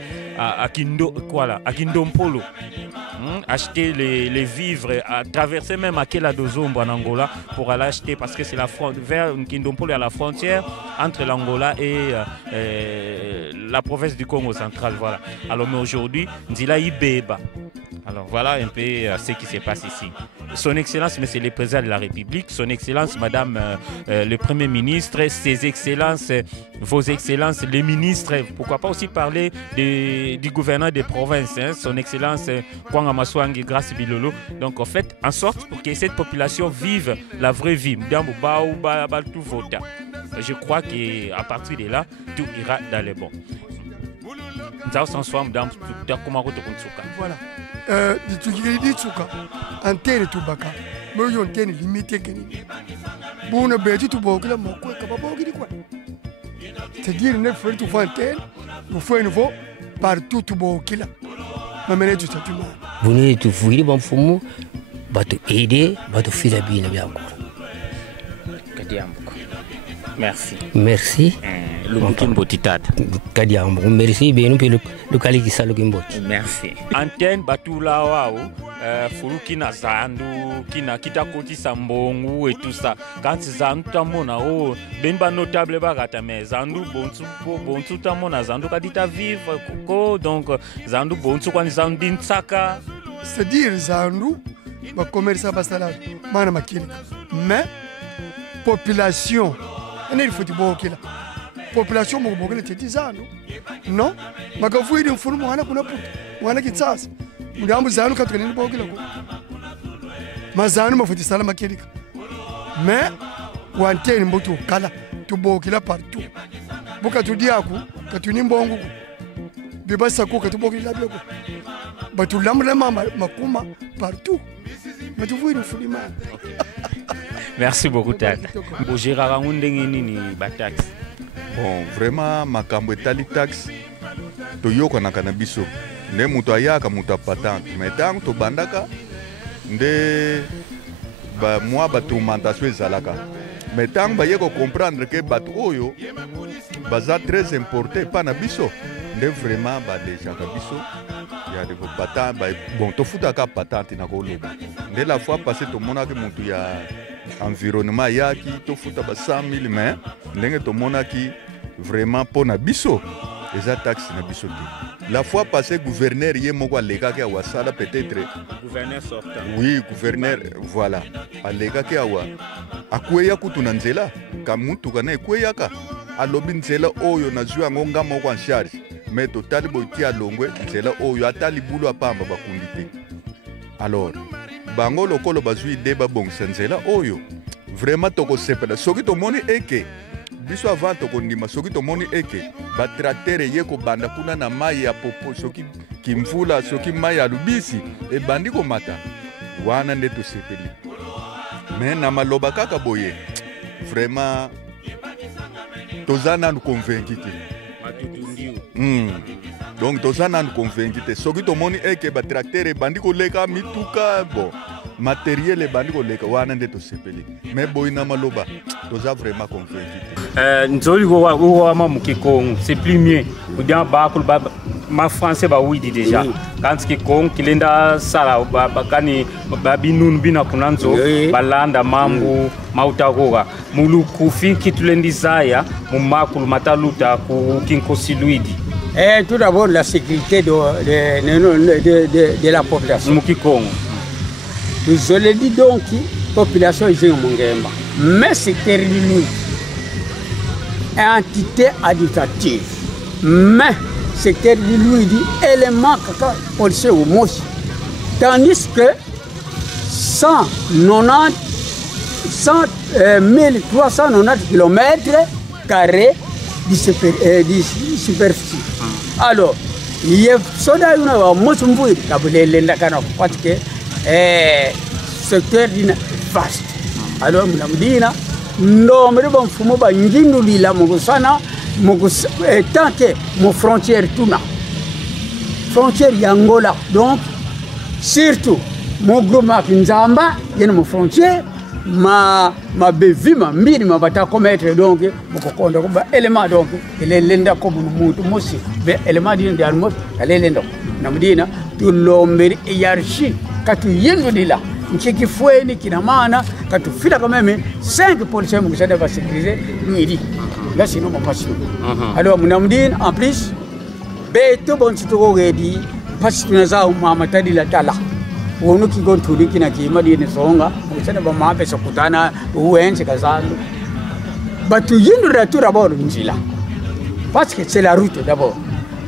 Kindompolo, acheter les vivres, à traverser même à Keladozombo en Angola pour aller acheter, parce que c'est la frontière, vers Kindompolo à la frontière entre l'Angola et la province du Congo central. Voilà. Alors, mais aujourd'hui, Nzila Ibeba. Alors voilà un peu ce qui se passe ici. Son Excellence, Monsieur le Président de la République, Son Excellence, Madame le Premier ministre, Ses Excellences, Vos Excellences, les ministres, pourquoi pas aussi parler du gouverneur des provinces, Son Excellence Kwanga Maswangi, Grace Bilolo. Donc en fait, en sorte pour que cette population vive la vraie vie. Je crois qu'à partir de là, tout ira dans les bons. Voilà. Ditsuka antenne tubaka moyo antenne limité keni bona beti tubokela moko kababogiri kwa c'est-à-dire ne faut tout faire antenne il faut une fois partout tubokela mamene tu tatuma boni tu fuiri bamfumu batu aider batu fila bina byako kadiambuko merci merci Lumukimbo Titata. Kadiambo, merci bien le locali qui salo kimboti. Merci. Antenne batula wao furuki na zandu kina kita koti sambongu et tout ça. Quand zandu tamona oh benba notable bagata mais zandu bontu tamona zandu kadita vivre koko donc zandu bontu kwani zandu dinsaka. C'est-à-dire zandu ba commerce basala mana makili. Mais population il faut tibokela. Population mokobokela te dizano non makafuiri mfunu mwana kuna puta mwana kitsasa mudambu zanu katweneni bokela ko mazanu mafuti sala makelika mais wanteni mboto kala tubokela partout buka tudiaku katuni mbongo bibasa ko katubokela byako batulamula mama makuma partout matufuiri mfunu mwana. Merci beaucoup Tata. Bojera ngundengi nini batax. Bon, vraiment makambo etali taxe toyokanaka na biso nde moto ayaka moto apatante mais ntango tobandaka nde mwa batourmentation ezalaka mais ntango baye kocomprendre ke bato oyo baza très importé mpa na biso nde vraiment badejaka biso ya de patente bon tofutaka patente na koloba nde la fois passé tomonaki moto ya environnement yaki tofuta ba 100 000 mais ndenge tomonaki vraiment pona biso eza taxe na biso te. La fois passée gouverneur ye moko alekaki awa sala peut-être gouverneur sortant. Oui, gouverneur voilà alekaki awa akweya kutu na nzela kamutuka na ekweyaka alobi nzela oyo nazwi yango nga moko en charge mais totali boiti alongwe nzela oyo atali bulu apamba bakundi te. Alors bango lokolo bazwi ide babongisa nzela oyo vraiment tokosepela soki tomoni eke biso avant tokondima soki tomoni eke batracteur ye kobanda kuna na mai ya popo soki kimvula soki mai ya lubisi ebandi komata wana nde tosepeli me na maloba kaka boye vraiment toza nanu convaincu te donc toza nanu convaincu te soki tomoni eke batracteur ebandi koleka mituka bon matériel ebandi koleka wana nde tosepeli me boye na maloba toza vraiment convaincu te nzoli wama mukikongo c'est plus mieux udia bakulu ma français ba oui déjà quand kikongo kilenda sala bakani babinunu bina kunanzo balanda mambu mautagoga mulukufi kitulendi zaya mumakulu mataluta ku Kinkosi Luidi. Tout d'abord la sécurité de la population mukikongo. Je le dis donc, la population est en Mongemba. Mais c'est terrible. Entité administrative. Mais c'est terrible, il dit élément policier au Moshi. Tandis que 1390 km² de superficie. Alors, il y a un Moshi parce que secteur d'une vaste. Alors, Mnamdina, nous avons fait un Mugusana, tant que mon frontière tourne. Frontière Yangola. Donc, surtout, mon groupe Nzamba, il y a mon frontière, ma bévie, ma mine, ma bataille commettre, donc, mon élément, donc, il est l'enda comme nous, aussi, élément d'un mot, elle est l'enda. Namdina, tout l'homme hiérarchie. Quand tu viens de là, qui fait ni qui n'a mana, quand tu fais quand même 5 policiers qui sont sécurisés, nous il dit, là sinon mon pas sûr. Alors mon amdine en plus, beto bon si tu regardes, parce que nous avons mamata di la tala. Ono qui gon tout qui na qui m'a dit ne songa, on sait pas ma pesa kutana, ou un c'est casando. Bah tu viens de retour d'abord Nzila, parce que c'est la route d'abord.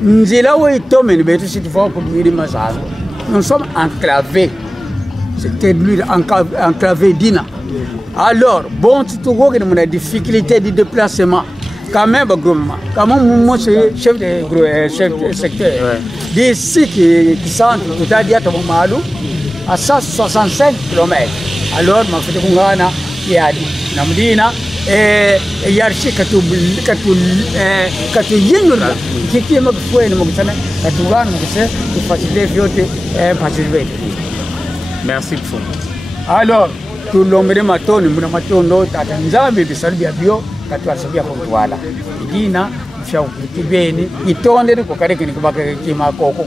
Nzila où il tombe, mais beto si tu vas pour lui dire massage. Nous sommes enclavés. C'était lui enclavé d'Ina. Alors, bon, tu te vois qu'il y a des difficultés de déplacement. Quand même, quand même, moi, c'est chef de secteur. D'ici qui sont tout à dire à 165 km. Alors, je fais un qui a dit, Namdina, et hiérarchie, quand tu viens de là, qui m'a fait une montée, quand tu vas, tu facilites, faciliter. Merci beaucoup. Alors, tout le monde m'a donné, Tatanzambi, de Salvia Bio, quand tu as Salvia Pontuala. Il dit, il tourne de Kokare qui m'a coco.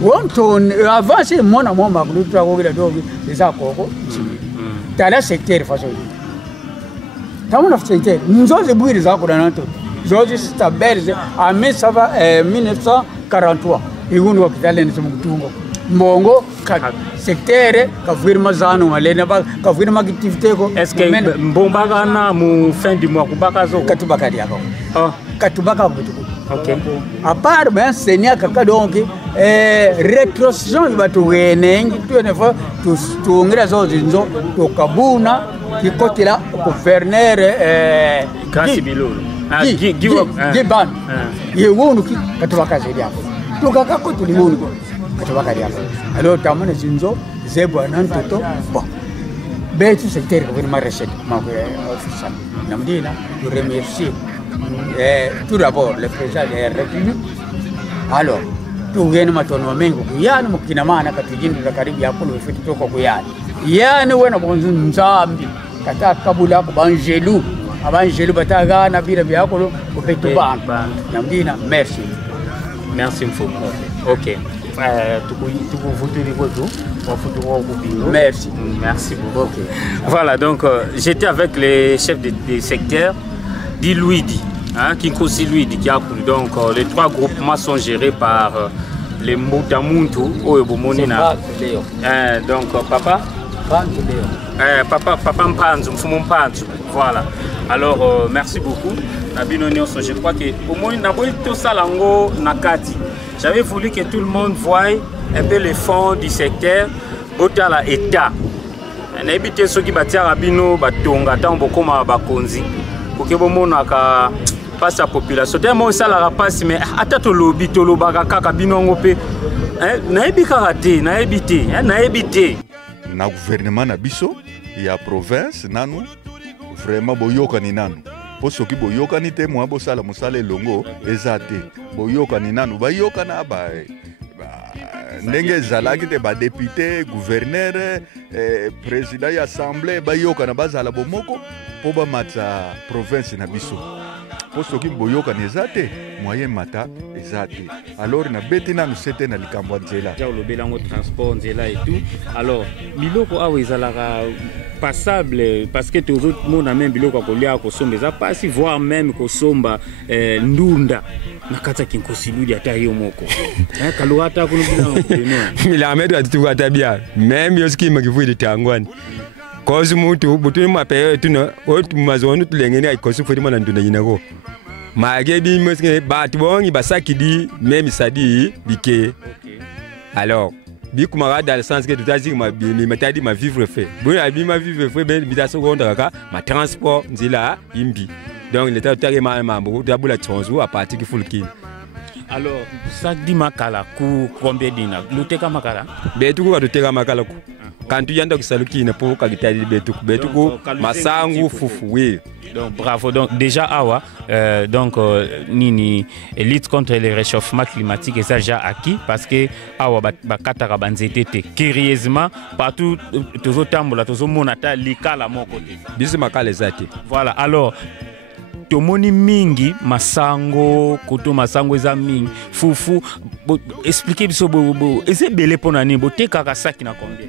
On tourne, avant c'est mon amour, ma groupe, les accords. T'as la secteur façon. T'as mon secteur. Nous avons des les accords dans notre. Aujourd'hui, c'est belle en 1943. Et on va quitter les Mutungo. Mongo, secteur, Kavir Zano, Malena, Kavir Magitivité. Est-ce que Bombagana, mon fin du mois, Kubakazo, Katubakadiago. Katubaka. Ok. À part, ben, Seigneur Kaka donc, rétrocession, il va tout réunir, tout les autres, tout Kabuna, qui côté là, gouverneur, Gassibilo. Giban. Il y a un qui Katubakadia. Tout Kaka, tout le monde. Alors, tu as mon zinzo, Zeboanan Toto, bon. Ben, tu sais que tu as recette, ma officielle. Namdina, je remercie tout d'abord le président de la République. Alors, tu viens de m'attendre, mais il y a un Mokinamana, quand tu viens de la Caribie, pour le fait de Tokoyan. Il y a un Nzambi, Kata Kabula, Bangelou, Abangelou Bataga, Nabila Biakolo, au Pétoban. Namdina, merci. Merci beaucoup. Ok. Merci. Merci beaucoup. Okay. Voilà, donc j'étais avec les chefs des secteurs d'Iluidi, Kinkosi Luidi, qui a pris. Donc les 3 groupements sont gérés par les Moutamuntu, Oebomonina. Donc papa Mpanzu, Mfumu Mpanzu. Voilà. Alors merci beaucoup. Je crois que au moins Salango Nakati. J'avais voulu que tout le monde voie un peu les fonds du secteur, au État. nayebi te soki batiaka bino batonga ntango bokoma bakonzi koke bomonaka mpasi ya population te mo esalaka mpasi me ata tolobaka kaka bino yango mpe nayebi kaka te nayebi te na gouvernement na biso ya province nanu vraiment boyokani nanu po soki boyokani te mwa bosala mosala elongo eza te boyokani nanu bayokana ndenge ezalaki te badepute gouverneur président ya assemblée bayokana bazala bomoko mpo bamata province na biso po soki boyokani eza te moyen mata eza te alors nabeti nanu se te na likambo ya nzela olobela yango transport nzela et tout alors biloko awa ezalaka passable parce que tozomona même biloko ya kolia kosomba eza pasi voire même kosomba ndunda na kati ya kinkosiludi ata yo moko kaloka ata kuno milamedo atutuku ata bia même yoski makivudi tangwani kozi mutu butuni mapeyo tuna mazonu tulengeni ayikosi fodi mwana ndunda nyinako mage bi moske batu bongi basakidi même sadi bike alors bikumaka dans le sens que tout à dire ma vivre fait bon abi ma vivre fait ben bita seconde kaka ma transport nzila imbi donc l'état tari ma mambo dabula tronzo à partir full kin alors ça dit makala ku combien dina luteka makala betu ko luteka makala ku quand tu yanda kisaluki na po kakitali betu ko masangu fufu oui. Donc bravo. Donc déjà awa nini lutte contre le réchauffement climatique et ça déjà acquis parce que awa bakataka banzetete curieusement partout tozo tambola tozo monata likala moko te biso makala ezate. Voilà alors tomoni mingi masango koto masango eza mingi fufu expliquer biso bo eze belé pona ni bo tekaka saki na combien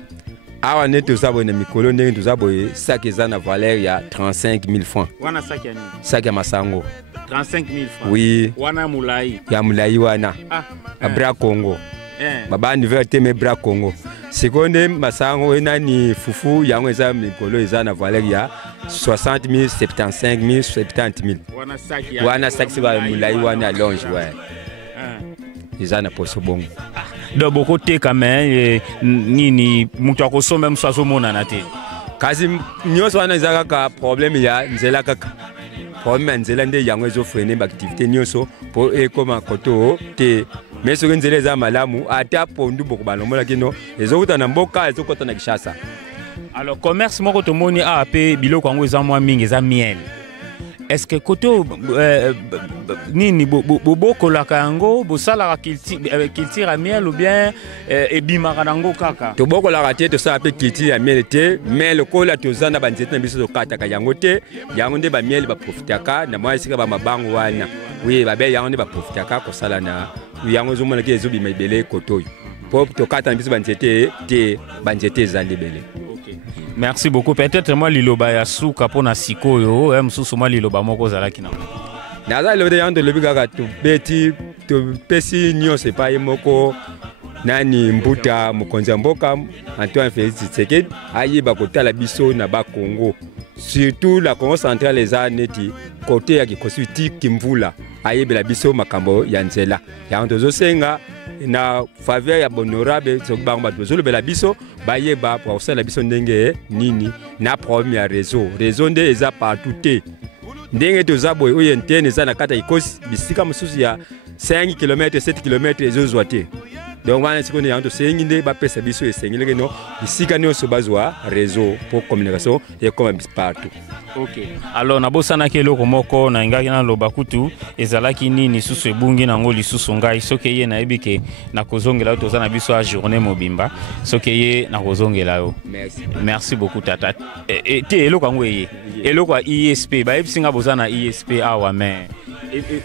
awa ne tozabo na mikolo ndenge tozabo saki eza na valeur ya 35 000 francs wana saki ya nini saki ya masango 35 000 francs oui wana mulai ya mulai wana abra Congo baba université me bra Congo seconde masango enani fufu yango eza mikolo eza na valeur ya 60 000 75 000 70 000 wana saki ba mulai wana longe ouais eza na poso bongo donc beaucoup te quand même nini mutu akosomba msazo mona na te kazi nyoso wana ezaka ka problème ya nzela kaka problème nzela nde yango ezo freiner ba activité nyoso po ekoma koto te mais soki nzela eza malamu ata pondu boko balomola kino ezokuta na mboka ezokota na Kishasa. Alors commerce moko tomoni AP biloko yango eza mwa mingi eza miel. Est-ce que koto nini bokolaka yango bosalaka culture ya miel ou bien ebimaka nango kaka tobokolaka te tosala mpe culture ya miel te mais lokola toza na banzete na biso tokataka yango te yango nde bamiel baprofitaka na mwa esika bamabango wana oui babe yango nde baprofitaka kosala na yango ezomonaki ezobima ebele koto oyo mpo tokata na biso banzete te banzete ezali ebele. Merci beaucoup. Peut-être moi liloba ya suka pona sikoyo, msusu moi liloba moko zalaki na. Naza lobe yando lobi kaka to beti to pesi nyose pa moko nani mbuta mokonzi mboka Antoine Félix Tshisekedi ayiba kotala biso na ba Congo. Surtout la Congo centrale eza neti côté ya kikosuti kimvula ayebela biso makambo ya nzela. Ya ndozo senga na faveur ya honorable sobango bazo lobela biso bayeba pour ça la biso ndenge nini na problème ya réseau nde eza partout te ndenge tozabo oyo interne eza na kata ikosi bisika mususu ya 5 km 7 km ezozwa te donc wana sikoni yanto sengi nde bapesa biso esengileke no bisika nyonso bazwa réseau pour communication et comme partout. Ok. Alors nabosana ke eloko moko na ngaki na loba kutu ezalaki nini susu ebungi nango lisusu ngai soki ye na ebike na kozongela yo toza na biso a journée mobimba soki ye na kozongela yo. Merci beaucoup tata. Te eloko yango eye eloko ISP ba ebisinga bozana ISP awa mais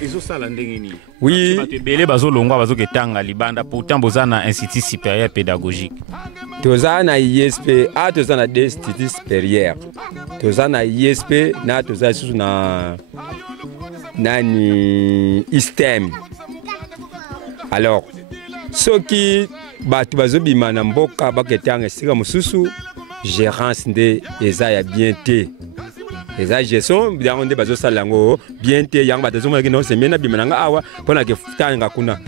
ezosala ndenge nini? Oui, belé bazolongwa bazoketanga libanda pourtant bozana institut supérieur pédagogique. Tozana ISP a tozana institut supérieur. Tozana ISP na tozana susu na nani ISTEM. Alors, soki batu bazobima na mboka baketanga sika mususu gérance nde eza ya bien te. Eza gestion yango nde bazosalango bien te yango batazomona kino semena bimananga awa pona ke futanga kuna.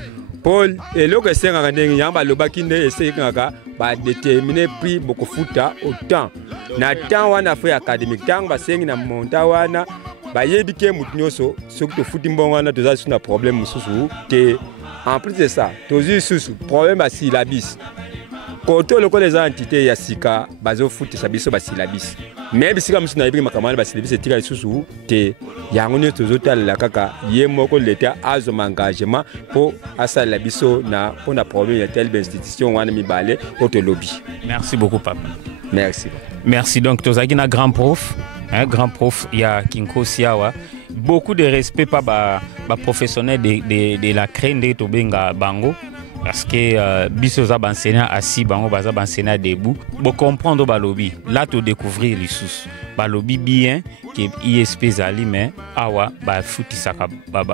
Paul eloko esengaka ndenge yango balobaki nde esengaka ba déterminer prix bokofuta autant na temps wana fo académique temps basengi na monta wana bayebi ke mutu nyonso soki tofuti mbongo wana toza sur na problème mosusu te. En plus de ça tozi susu problème ba syllabis koto loko les entités ya sika bazo futi sabiso ba syllabis mais bisika musu na yebi makamala ba syllabis etika susu te yango ne tozo tala kaka ye moko l'état azo engagement pour asala biso na pour na problème ya telle institution wana mibale auto lobby. Merci beaucoup papa. Merci. Merci donc tozaki na grand prof. Grand prof, il y a Kinko Siawa. Beaucoup de respect par les professionnels de la crème de Tobenga Bango. Parce que biso za enseignant assis bango baza enseignant debout. Pour comprendre balobi, là tu découvrir les sous. Balobi bien que ISP zali mais awa ba futi saka ba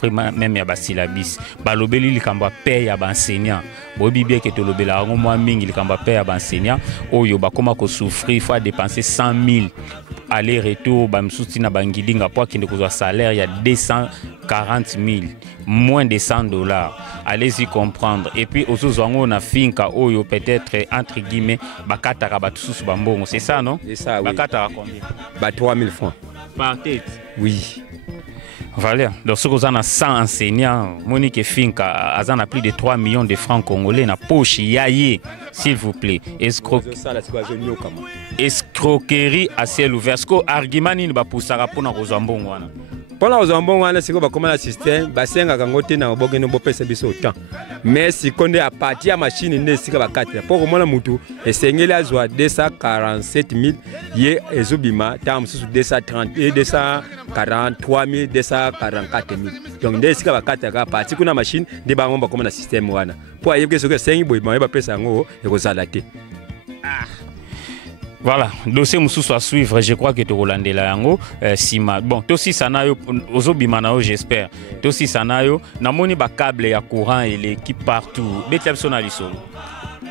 vraiment même ya ba syllabis. Balobi li kamba paye ya ba enseignant. Bobi bien que to lobela ngo moi mingi li kamba paye ya ba enseignant. Oyo ba koma ko souffrir, il faut dépenser 100 000 aller-retour bamsuti na bangidinga pour qu'il ne salaire il y a 240 000 moins de $100. Allez-y comprendre. Et puis aux autres on a finka oyo peut-être entre guillemets bakataka batusu bambongo, c'est ça non? C'est ça, oui. Bakataka combien? Bah 3 000 francs par tête. Oui. Voilà. Donc ce qu'on a 100 enseignants, Monique Finka a plus de 3 millions de francs congolais na poche yaye, s'il vous plaît. Escroquerie à ciel ouvert. Ce que argument ni ba poussara pour na kozambongo wana. Pour la ozambongo wana siko ba comment le système basenga kangote na boke no bopesa biso autant. Mais si konde a partir ya machine ne sika ba 4 pour komona mutu esengeli azwa 247 000 ye ezobima tam susu 230 et 243 000 244 000. Donc nde sika ba 4 ka partir kuna machine de bango ba komona système wana. Pour ayebke soki sengi boy ba pesa ngo ekozala te. Voilà, dossier Moussou à suivre, je crois que tu Rolandé la yango sima. Bon, aussi sanayo ozobimanao j'espère. Aussi sanayo namoni ba câble ya courant et l'équipe partout. Betlebso na lisolo.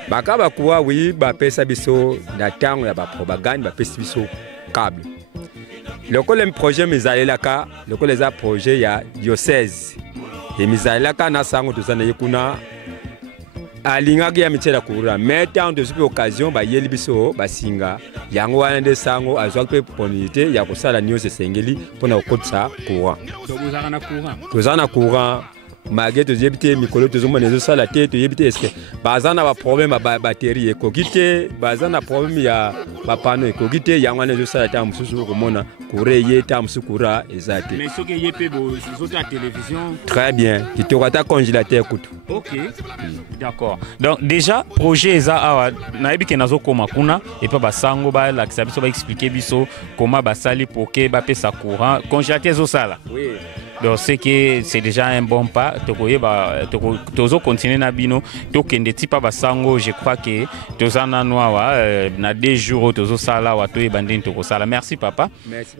Ba câble courant oui, ba pesa biso na tango ya ba propagande ba pesa biso câble. Le colème projet mizalelaka, le coleza projet ya diocèse. Et mizalelaka na sango tozana yekuna alingaki ya mitela courant mais tant de cette occasion ba yeli biso basinga yango wana de sango azwa pe opportunité ya kosala nyose sengeli pona okotsa courant. Donc vous avez un courant. Vous avez un courant. Malgré tout yebite mikolo tozomona ezo sala te to yebite est-ce que bazana ba problème ba batterie ekokite bazana problème ya ba panneau ekokite yango wana ezo sala ta mususu komona courant ye ta mususu courant ezate. Mais ce que yepe bo zoto à télévision. Très bien, tu te ta congélateur kutu. OK. D'accord. Donc déjà projet eza awa na yebi ke nazo koma kuna et pas basango ba la biso ba expliquer biso comment ba sali pour que ba pesa courant congélateur ezo sala. Oui. Donc c'est que c'est déjà un bon pas. Tozo continuer na bino tokende tipa basango, je crois que tozana noa na 2 jours tozo sala wa to ebandini toko sala. Merci papa. Merci.